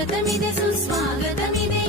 స్వాగతమిదే సుస్వాగతమిదే.